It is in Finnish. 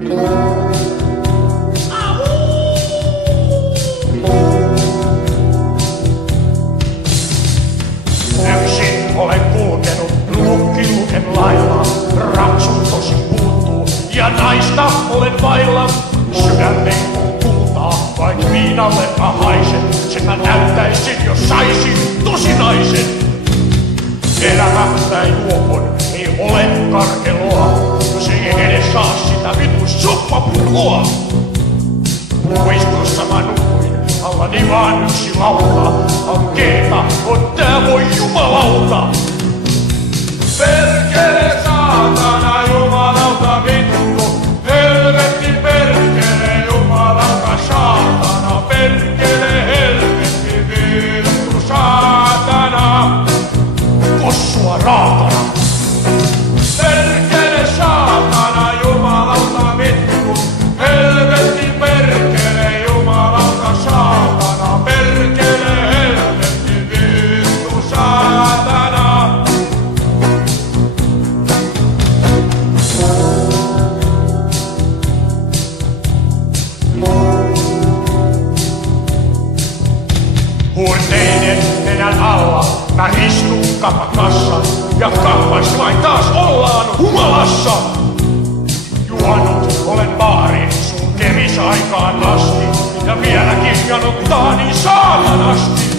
Yksin olen kulkenut lukkiluken lailla, raksut tosi puuttuu ja naista olen vailla. Sydämen kultaa, vain viinalle mä haisen, sen mä näyttäisin jos saisin tosi naisen. Elämästä ei luopun, ei ole karkeloa, jos ei edes saa sitä vitus soppapurua. Puistossa mä nukuin, allani vaan yksi lauta, hankkeeta on tää voi jumalauta. Perkele saatana jumalauta vittu, helvetti perkele jumalauta saatana, perkele helvetti vittu saatana, kossua raakana. Perkele saatana jumalauta vittu, helvetti perkele jumalauta saatana, perkele helvetti vittu saatana. Huurteinen nenän alla mä istun kapakassa ja kappas vain taas ollaan humalassa. Juonut olen baariin sun kemisaikaan asti ja vieläkin janottaa niin saatanasti.